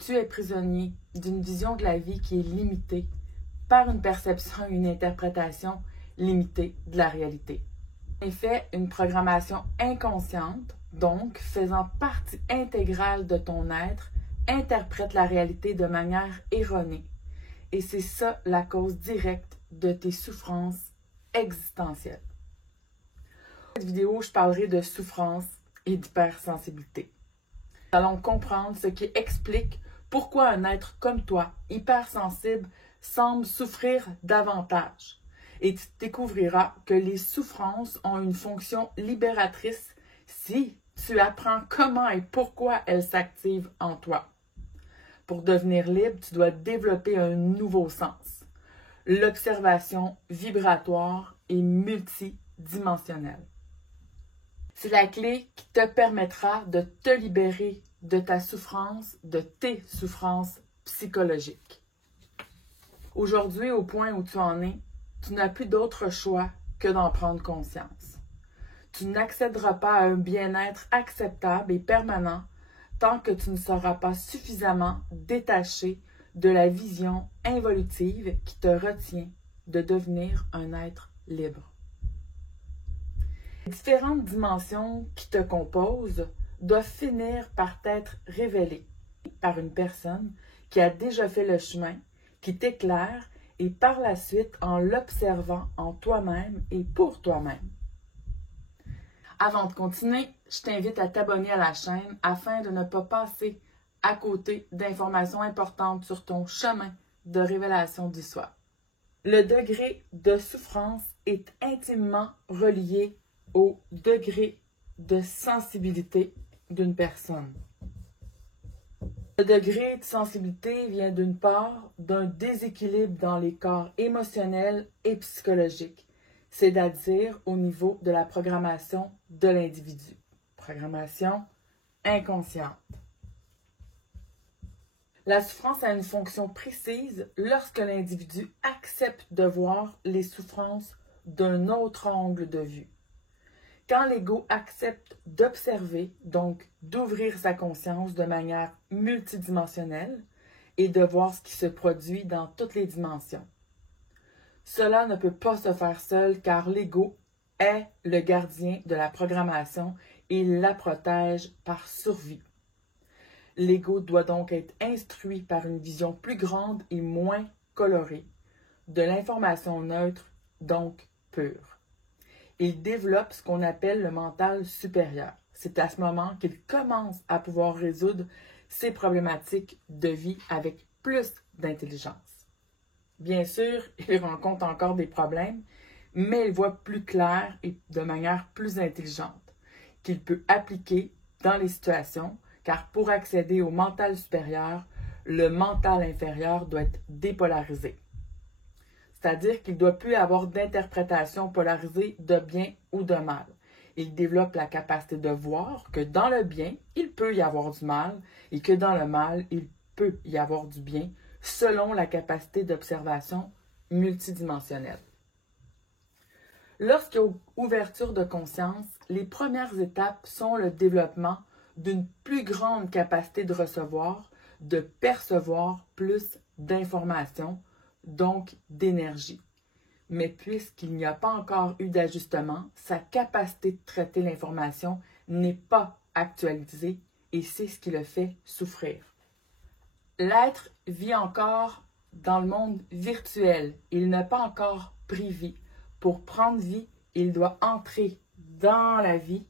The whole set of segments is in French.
Tu es prisonnier d'une vision de la vie qui est limitée par une perception et une interprétation limitée de la réalité. En effet, une programmation inconsciente, donc faisant partie intégrale de ton être, interprète la réalité de manière erronée. Et c'est ça la cause directe de tes souffrances existentielles. Dans cette vidéo, je parlerai de souffrance et d'hypersensibilité. Nous allons comprendre ce qui explique pourquoi un être comme toi, hypersensible, semble souffrir davantage. Et tu découvriras que les souffrances ont une fonction libératrice si tu apprends comment et pourquoi elles s'activent en toi. Pour devenir libre, tu dois développer un nouveau sens. L'observation vibratoire et multidimensionnelle. C'est la clé qui te permettra de te libérer de ta souffrance, de tes souffrances psychologiques. Aujourd'hui, au point où tu en es, tu n'as plus d'autre choix que d'en prendre conscience. Tu n'accéderas pas à un bien-être acceptable et permanent tant que tu ne seras pas suffisamment détaché de la vision involutive qui te retient de devenir un être libre. Les différentes dimensions qui te composent doivent finir par t'être révélées par une personne qui a déjà fait le chemin, qui t'éclaire et par la suite en l'observant en toi-même et pour toi-même. Avant de continuer, je t'invite à t'abonner à la chaîne afin de ne pas passer à côté d'informations importantes sur ton chemin de révélation du soi. Le degré de souffrance est intimement relié au degré de sensibilité d'une personne. Le degré de sensibilité vient d'une part d'un déséquilibre dans les corps émotionnels et psychologiques, c'est-à-dire au niveau de la programmation de l'individu. Programmation inconsciente. La souffrance a une fonction précise lorsque l'individu accepte de voir les souffrances d'un autre angle de vue. Quand l'ego accepte d'observer, donc d'ouvrir sa conscience de manière multidimensionnelle et de voir ce qui se produit dans toutes les dimensions. Cela ne peut pas se faire seul car l'ego est le gardien de la programmation et il la protège par survie. L'ego doit donc être instruit par une vision plus grande et moins colorée, de l'information neutre, donc pure. Il développe ce qu'on appelle le mental supérieur. C'est à ce moment qu'il commence à pouvoir résoudre ses problématiques de vie avec plus d'intelligence. Bien sûr, il rencontre encore des problèmes, mais il voit plus clair et de manière plus intelligente qu'il peut appliquer dans les situations, car pour accéder au mental supérieur, le mental inférieur doit être dépolarisé. C'est-à-dire qu'il ne doit plus avoir d'interprétation polarisée de bien ou de mal. Il développe la capacité de voir que dans le bien, il peut y avoir du mal et que dans le mal, il peut y avoir du bien selon la capacité d'observation multidimensionnelle. Lorsqu'il y a ouverture de conscience, les premières étapes sont le développement d'une plus grande capacité de recevoir, de percevoir plus d'informations, donc d'énergie. Mais puisqu'il n'y a pas encore eu d'ajustement, sa capacité de traiter l'information n'est pas actualisée et c'est ce qui le fait souffrir. L'être vit encore dans le monde virtuel. Il n'est pas encore pris vie. Pour prendre vie, il doit entrer dans la vie,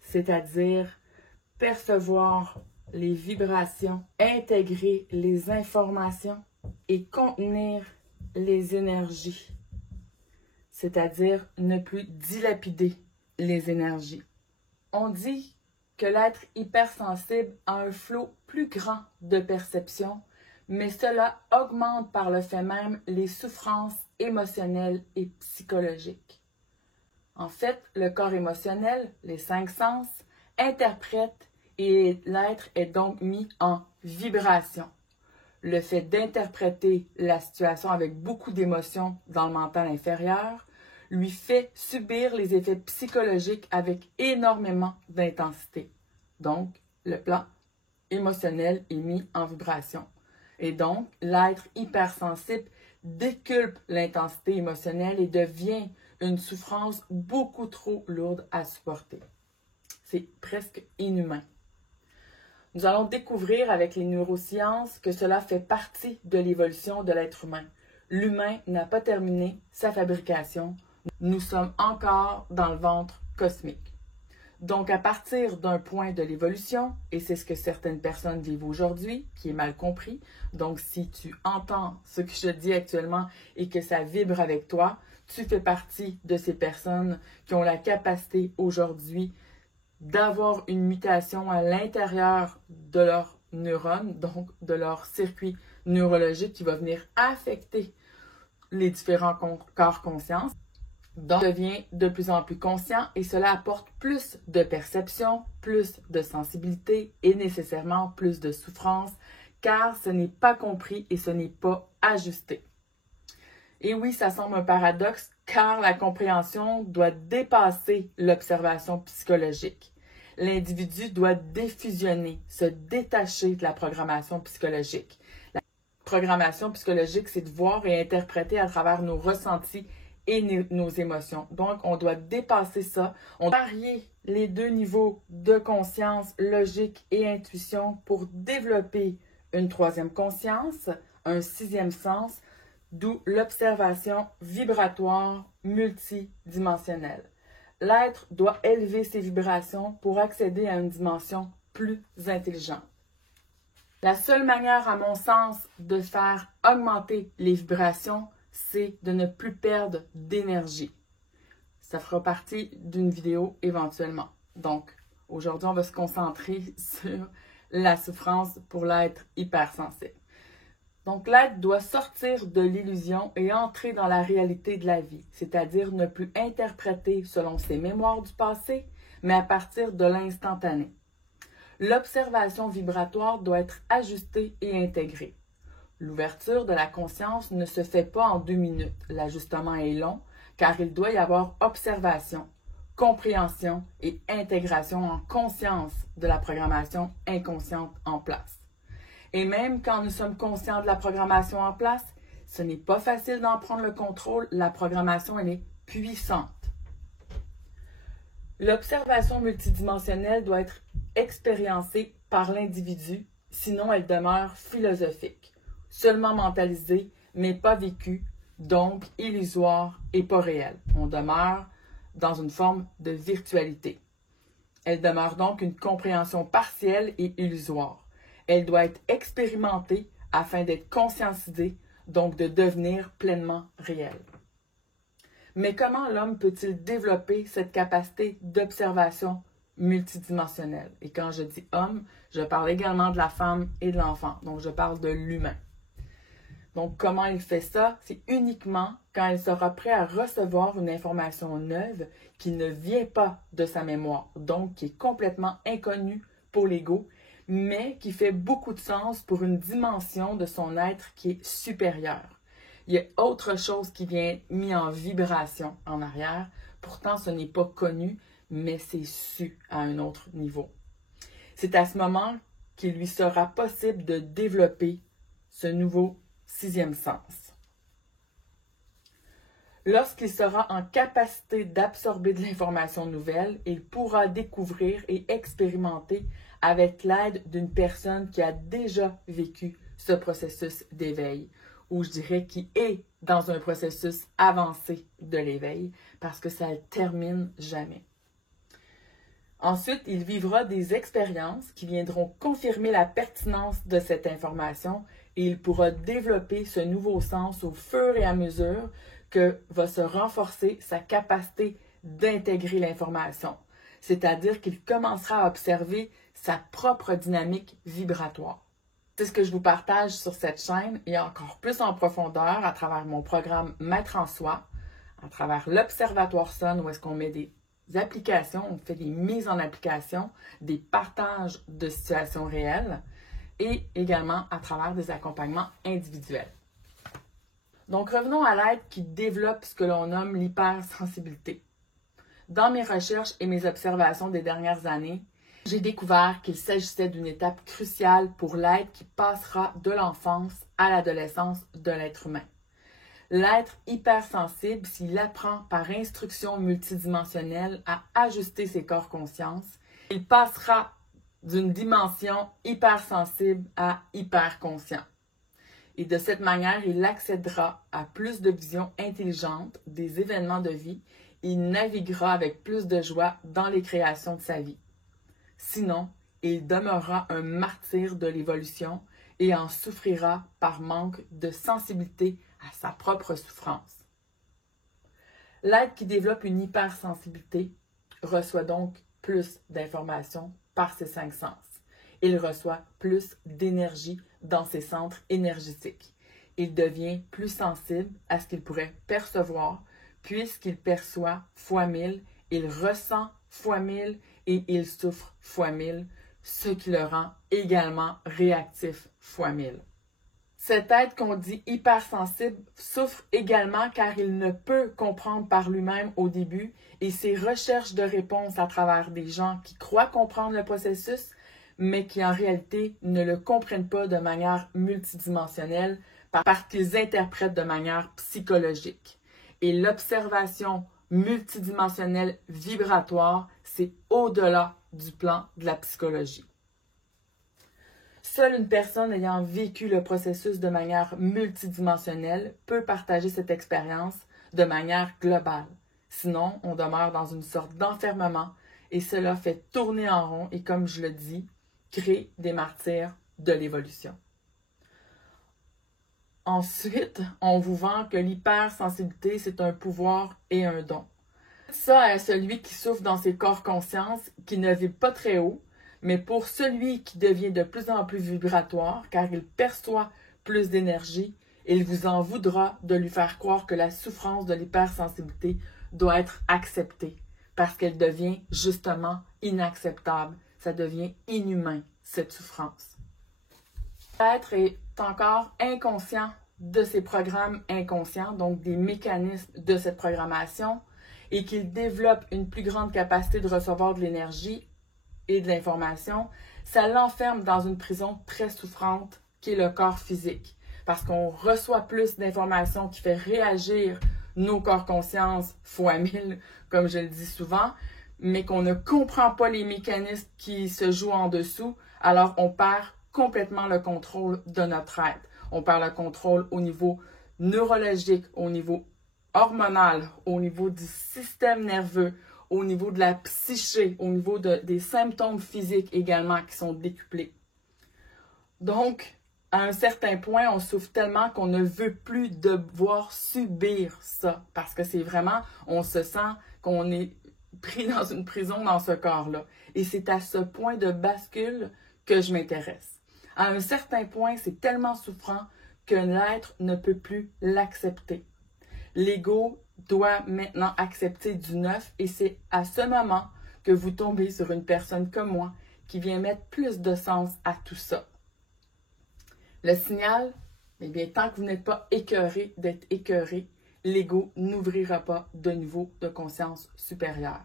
c'est-à-dire percevoir les vibrations, intégrer les informations et contenir les énergies, c'est-à-dire ne plus dilapider les énergies. On dit que l'être hypersensible a un flot plus grand de perception, mais cela augmente par le fait même les souffrances émotionnelles et psychologiques. En fait, le corps émotionnel, les 5 sens, interprète et l'être est donc mis en vibration. Le fait d'interpréter la situation avec beaucoup d'émotions dans le mental inférieur lui fait subir les effets psychologiques avec énormément d'intensité. Donc, le plan émotionnel est mis en vibration. Et donc, l'être hypersensible décuple l'intensité émotionnelle et devient une souffrance beaucoup trop lourde à supporter. C'est presque inhumain. Nous allons découvrir avec les neurosciences que cela fait partie de l'évolution de l'être humain. L'humain n'a pas terminé sa fabrication. Nous sommes encore dans le ventre cosmique. Donc, à partir d'un point de l'évolution, et c'est ce que certaines personnes vivent aujourd'hui, qui est mal compris, donc si tu entends ce que je dis actuellement et que ça vibre avec toi, tu fais partie de ces personnes qui ont la capacité aujourd'hui d'avoir une mutation à l'intérieur de leurs neurones, donc de leur circuit neurologique qui va venir affecter les différents corps conscients. Donc, devient de plus en plus conscient et cela apporte plus de perception, plus de sensibilité et nécessairement plus de souffrance car ce n'est pas compris et ce n'est pas ajusté. Et oui, ça semble un paradoxe car la compréhension doit dépasser l'observation psychologique. L'individu doit défusionner, se détacher de la programmation psychologique. La programmation psychologique, c'est de voir et interpréter à travers nos ressentis et nos émotions. Donc, on doit dépasser ça. On doit varier les deux niveaux de conscience, logique et intuition pour développer une troisième conscience, un sixième sens, d'où l'observation vibratoire multidimensionnelle. L'être doit élever ses vibrations pour accéder à une dimension plus intelligente. La seule manière, à mon sens, de faire augmenter les vibrations, c'est de ne plus perdre d'énergie. Ça fera partie d'une vidéo éventuellement. Donc, aujourd'hui, on va se concentrer sur la souffrance pour l'être hypersensible. Donc, l'être doit sortir de l'illusion et entrer dans la réalité de la vie, c'est-à-dire ne plus interpréter selon ses mémoires du passé, mais à partir de l'instantané. L'observation vibratoire doit être ajustée et intégrée. L'ouverture de la conscience ne se fait pas en 2 minutes. L'ajustement est long car il doit y avoir observation, compréhension et intégration en conscience de la programmation inconsciente en place. Et même quand nous sommes conscients de la programmation en place, ce n'est pas facile d'en prendre le contrôle. La programmation, elle est puissante. L'observation multidimensionnelle doit être expériencée par l'individu, sinon elle demeure philosophique. Seulement mentalisé, mais pas vécu, donc illusoire et pas réel. On demeure dans une forme de virtualité. Elle demeure donc une compréhension partielle et illusoire. Elle doit être expérimentée afin d'être conscientisée, donc de devenir pleinement réelle. Mais comment l'homme peut-il développer cette capacité d'observation multidimensionnelle? Et quand je dis homme, je parle également de la femme et de l'enfant, donc je parle de l'humain. Donc, comment il fait ça? C'est uniquement quand il sera prêt à recevoir une information neuve qui ne vient pas de sa mémoire, donc qui est complètement inconnue pour l'ego, mais qui fait beaucoup de sens pour une dimension de son être qui est supérieure. Il y a autre chose qui vient mis en vibration en arrière, pourtant ce n'est pas connu, mais c'est su à un autre niveau. C'est à ce moment qu'il lui sera possible de développer ce nouveau sixième sens. Lorsqu'il sera en capacité d'absorber de l'information nouvelle, il pourra découvrir et expérimenter avec l'aide d'une personne qui a déjà vécu ce processus d'éveil, ou je dirais qui est dans un processus avancé de l'éveil, parce que ça ne termine jamais. Ensuite, il vivra des expériences qui viendront confirmer la pertinence de cette information et il pourra développer ce nouveau sens au fur et à mesure que va se renforcer sa capacité d'intégrer l'information. C'est-à-dire qu'il commencera à observer sa propre dynamique vibratoire. C'est ce que je vous partage sur cette chaîne et encore plus en profondeur à travers mon programme Maître en soi, à travers l'Observatoire Sun où est-ce qu'on met des applications, on fait des mises en application, des partages de situations réelles et également à travers des accompagnements individuels. Donc revenons à l'être qui développe ce que l'on nomme l'hypersensibilité. Dans mes recherches et mes observations des dernières années, J'ai découvert qu'il s'agissait d'une étape cruciale pour l'être qui passera de l'enfance à l'adolescence de l'être humain. L'être hypersensible, s'il apprend par instruction multidimensionnelle à ajuster ses corps-conscience, il passera d'une dimension hypersensible à hyperconscient. Et de cette manière, il accédera à plus de visions intelligentes des événements de vie et il naviguera avec plus de joie dans les créations de sa vie. Sinon, il demeurera un martyr de l'évolution et en souffrira par manque de sensibilité à sa propre souffrance. L'être qui développe une hypersensibilité reçoit donc plus d'informations par ses 5 sens. Il reçoit plus d'énergie dans ses centres énergétiques. Il devient plus sensible à ce qu'il pourrait percevoir, puisqu'il perçoit fois 1000, il ressent fois 1000 et il souffre fois 1000, ce qui le rend également réactif fois 1000. Cet être qu'on dit hypersensible souffre également car il ne peut comprendre par lui-même au début et ses recherches de réponses à travers des gens qui croient comprendre le processus, mais qui en réalité ne le comprennent pas de manière multidimensionnelle parce qu'ils interprètent de manière psychologique. Et l'observation multidimensionnelle vibratoire, c'est au-delà du plan de la psychologie. Seule une personne ayant vécu le processus de manière multidimensionnelle peut partager cette expérience de manière globale. Sinon, on demeure dans une sorte d'enfermement et cela fait tourner en rond et, comme je le dis, crée des martyrs de l'évolution. Ensuite, on vous vend que l'hypersensibilité, c'est un pouvoir et un don. Ça à celui qui souffre dans ses corps conscience, qui ne vit pas très haut, mais pour celui qui devient de plus en plus vibratoire, car il perçoit plus d'énergie, il vous en voudra de lui faire croire que la souffrance de l'hypersensibilité doit être acceptée, parce qu'elle devient justement inacceptable. Ça devient inhumain, cette souffrance. L'être est encore inconscient de ses programmes inconscients, donc des mécanismes de cette programmation, et qu'il développe une plus grande capacité de recevoir de l'énergie et de l'information, ça l'enferme dans une prison très souffrante qui est le corps physique. Parce qu'on reçoit plus d'informations qui fait réagir nos corps conscience fois 1000, comme je le dis souvent, mais qu'on ne comprend pas les mécanismes qui se jouent en dessous, alors on perd complètement le contrôle de notre être. On perd le contrôle au niveau neurologique, au niveau hormonal, au niveau du système nerveux, au niveau de la psyché, au niveau des symptômes physiques également qui sont décuplés. Donc, à un certain point, on souffre tellement qu'on ne veut plus devoir subir ça. Parce que c'est vraiment, on se sent qu'on est pris dans une prison dans ce corps-là. Et c'est à ce point de bascule que je m'intéresse. À un certain point, c'est tellement souffrant que l'être ne peut plus l'accepter. L'ego doit maintenant accepter du neuf et c'est à ce moment que vous tombez sur une personne comme moi qui vient mettre plus de sens à tout ça. Le signal, eh bien, tant que vous n'êtes pas écœuré d'être écœuré, l'ego n'ouvrira pas de niveau de conscience supérieure.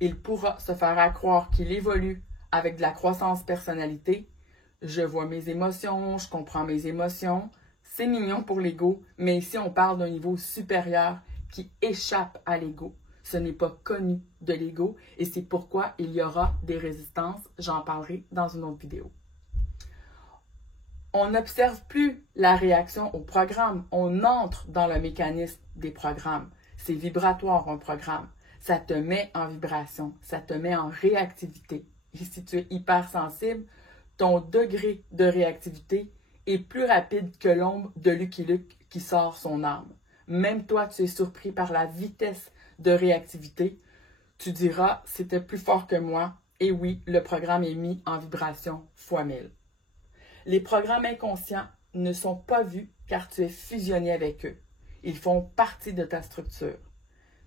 Il pourra se faire croire qu'il évolue avec de la croissance personnalité. Je vois mes émotions, je comprends mes émotions. C'est mignon pour l'ego, mais ici on parle d'un niveau supérieur qui échappe à l'ego. Ce n'est pas connu de l'ego et c'est pourquoi il y aura des résistances. J'en parlerai dans une autre vidéo. On n'observe plus la réaction au programme. On entre dans le mécanisme des programmes. C'est vibratoire un programme. Ça te met en vibration, ça te met en réactivité. Et si tu es hypersensible, ton degré de réactivité est plus rapide que l'ombre de Lucky Luke qui sort son arme. Même toi, tu es surpris par la vitesse de réactivité. Tu diras, c'était plus fort que moi. Et oui, le programme est mis en vibration fois 1000. Les programmes inconscients ne sont pas vus car tu es fusionné avec eux. Ils font partie de ta structure.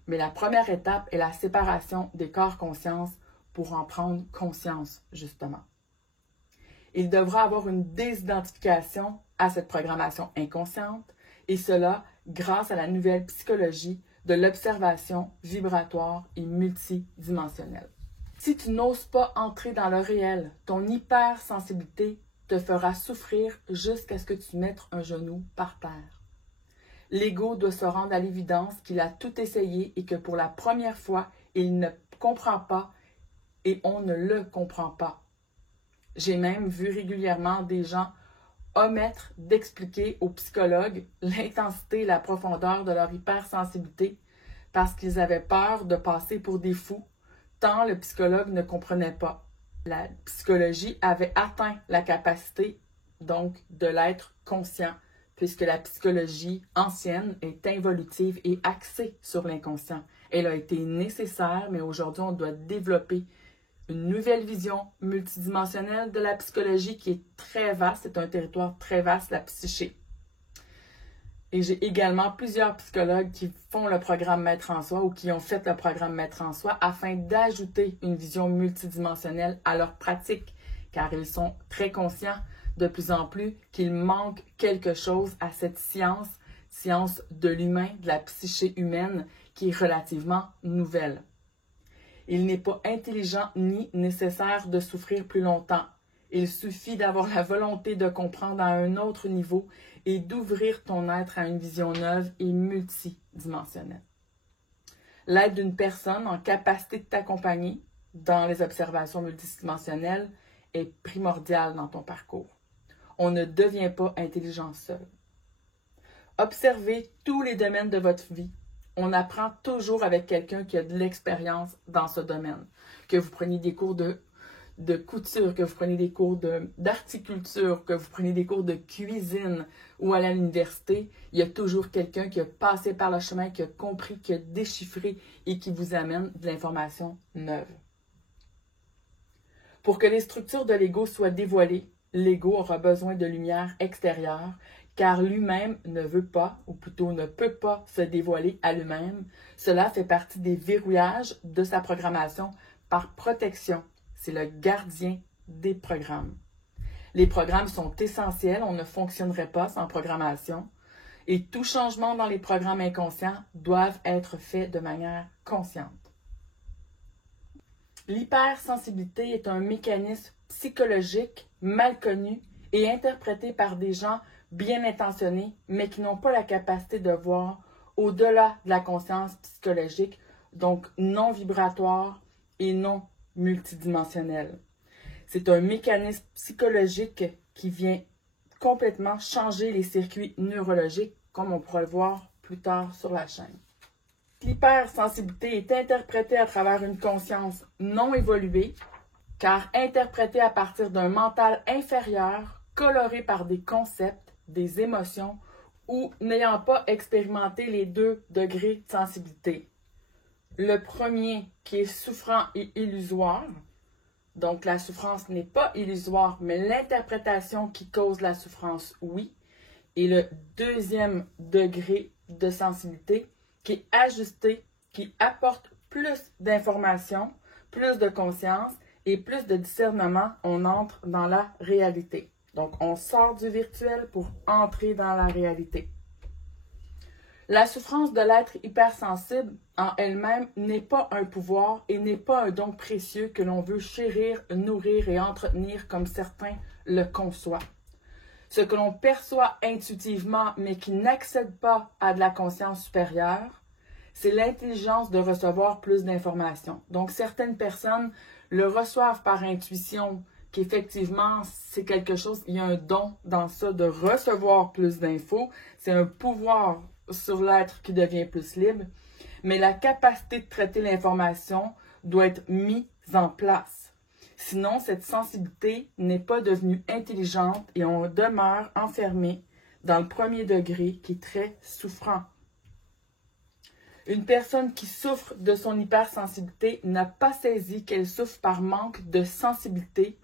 Mais la première étape est la séparation des corps-conscience pour en prendre conscience, justement. Il devra avoir une désidentification à cette programmation inconsciente, et cela grâce à la nouvelle psychologie de l'observation vibratoire et multidimensionnelle. Si tu n'oses pas entrer dans le réel, ton hypersensibilité te fera souffrir jusqu'à ce que tu mettes un genou par terre. L'ego doit se rendre à l'évidence qu'il a tout essayé et que pour la première fois, il ne comprend pas et on ne le comprend pas. J'ai même vu régulièrement des gens omettre d'expliquer aux psychologues l'intensité et la profondeur de leur hypersensibilité parce qu'ils avaient peur de passer pour des fous, tant le psychologue ne comprenait pas. La psychologie avait atteint la capacité, donc, de l'être conscient, puisque la psychologie ancienne est involutive et axée sur l'inconscient. Elle a été nécessaire, mais aujourd'hui, on doit développer une nouvelle vision multidimensionnelle de la psychologie qui est très vaste. C'est un territoire très vaste, la psyché. Et j'ai également plusieurs psychologues qui font le programme Maître en soi ou qui ont fait le programme Maître en soi afin d'ajouter une vision multidimensionnelle à leur pratique, car ils sont très conscients de plus en plus qu'il manque quelque chose à cette science de l'humain, de la psyché humaine, qui est relativement nouvelle. Il n'est pas intelligent ni nécessaire de souffrir plus longtemps. Il suffit d'avoir la volonté de comprendre à un autre niveau et d'ouvrir ton être à une vision neuve et multidimensionnelle. L'aide d'une personne en capacité de t'accompagner dans les observations multidimensionnelles est primordiale dans ton parcours. On ne devient pas intelligent seul. Observez tous les domaines de votre vie. On apprend toujours avec quelqu'un qui a de l'expérience dans ce domaine. Que vous preniez des cours de couture, que vous preniez des cours d'articulture, que vous preniez des cours de cuisine ou à l'université, il y a toujours quelqu'un qui a passé par le chemin, qui a compris, qui a déchiffré et qui vous amène de l'information neuve. Pour que les structures de l'ego soient dévoilées, l'ego aura besoin de lumière extérieure, car lui-même ne veut pas, ou plutôt ne peut pas se dévoiler à lui-même. Cela fait partie des verrouillages de sa programmation par protection. C'est le gardien des programmes. Les programmes sont essentiels, on ne fonctionnerait pas sans programmation. Et tout changement dans les programmes inconscients doivent être faits de manière consciente. L'hypersensibilité est un mécanisme psychologique mal connu et interprété par des gens bien intentionnés, mais qui n'ont pas la capacité de voir au-delà de la conscience psychologique, donc non vibratoire et non multidimensionnel. C'est un mécanisme psychologique qui vient complètement changer les circuits neurologiques, comme on pourra le voir plus tard sur la chaîne. L'hypersensibilité est interprétée à travers une conscience non évoluée, car interprétée à partir d'un mental inférieur, coloré par des concepts, des émotions, ou n'ayant pas expérimenté les 2 degrés de sensibilité. Le premier qui est souffrant et illusoire, donc la souffrance n'est pas illusoire, mais l'interprétation qui cause la souffrance, oui. Et le deuxième degré de sensibilité qui est ajusté, qui apporte plus d'informations, plus de conscience et plus de discernement, on entre dans la réalité. Donc, on sort du virtuel pour entrer dans la réalité. La souffrance de l'être hypersensible en elle-même n'est pas un pouvoir et n'est pas un don précieux que l'on veut chérir, nourrir et entretenir comme certains le conçoivent. Ce que l'on perçoit intuitivement mais qui n'accède pas à de la conscience supérieure, c'est l'intelligence de recevoir plus d'informations. Donc, certaines personnes le reçoivent par intuition, qu'effectivement, c'est quelque chose, il y a un don dans ça de recevoir plus d'infos. C'est un pouvoir sur l'être qui devient plus libre. Mais la capacité de traiter l'information doit être mise en place. Sinon, cette sensibilité n'est pas devenue intelligente et on demeure enfermé dans le premier degré qui est très souffrant. Une personne qui souffre de son hypersensibilité n'a pas saisi qu'elle souffre par manque de sensibilité,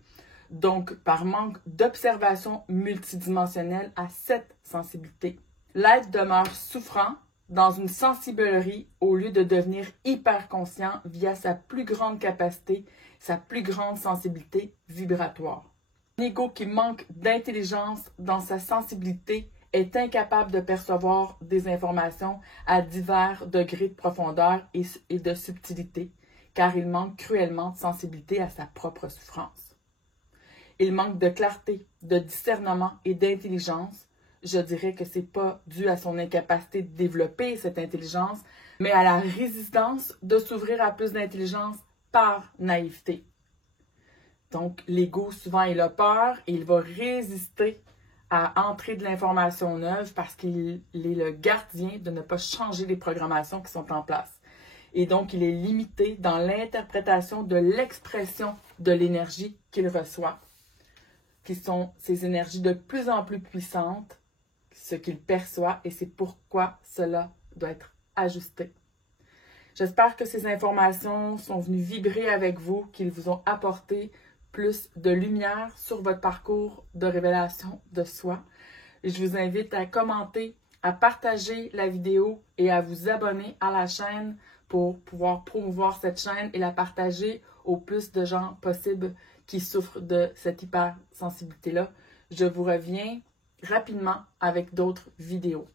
donc par manque d'observation multidimensionnelle à cette sensibilité. L'être demeure souffrant dans une sensiblerie au lieu de devenir hyper conscient via sa plus grande capacité, sa plus grande sensibilité vibratoire. Un ego qui manque d'intelligence dans sa sensibilité est incapable de percevoir des informations à divers degrés de profondeur et de subtilité, car il manque cruellement de sensibilité à sa propre souffrance. Il manque de clarté, de discernement et d'intelligence. Je dirais que c'est pas dû à son incapacité de développer cette intelligence, mais à la résistance de s'ouvrir à plus d'intelligence par naïveté. Donc, l'ego, souvent, il a peur et il va résister à entrer de l'information neuve parce qu'il est le gardien de ne pas changer les programmations qui sont en place. Et donc, il est limité dans l'interprétation de l'expression de l'énergie qu'il reçoit, qui sont ces énergies de plus en plus puissantes, ce qu'il perçoit, et c'est pourquoi cela doit être ajusté. J'espère que ces informations sont venues vibrer avec vous, qu'ils vous ont apporté plus de lumière sur votre parcours de révélation de soi. Et je vous invite à commenter, à partager la vidéo et à vous abonner à la chaîne pour pouvoir promouvoir cette chaîne et la partager au plus de gens possible qui souffrent de cette hypersensibilité-là. Je vous reviens rapidement avec d'autres vidéos.